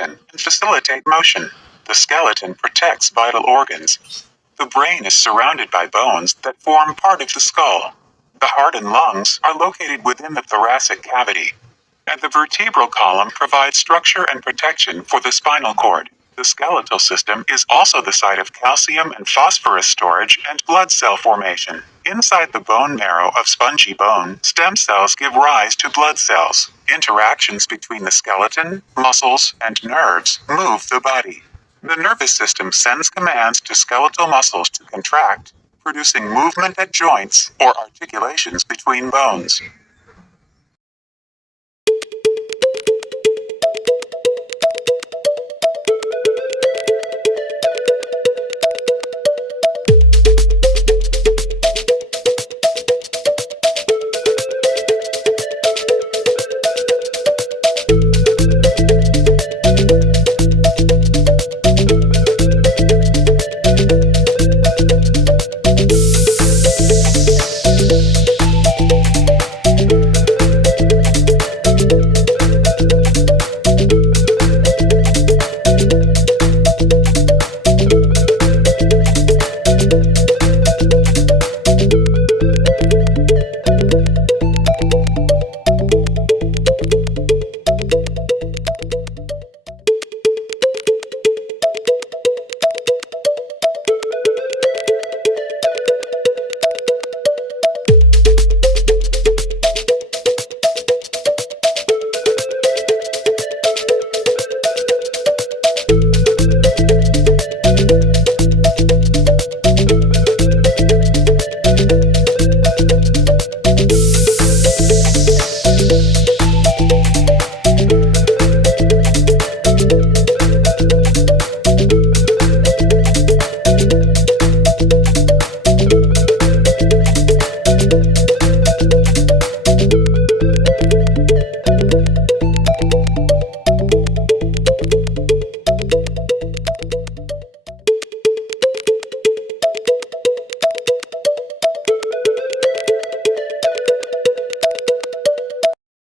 function and facilitate motion. The skeleton protects vital organs. The brain is surrounded by bones that form part of the skull. The heart and lungs are located within the thoracic cavity. And the vertebral column provides structure and protection for the spinal cord. The skeletal system is also the site of calcium and phosphorus storage and blood cell formation. Inside the bone marrow of spongy bone, stem cells give rise to blood cells. Interactions between the skeleton, muscles, and nerves move the body. The nervous system sends commands to skeletal muscles to contract, producing movement at joints or articulations between bones.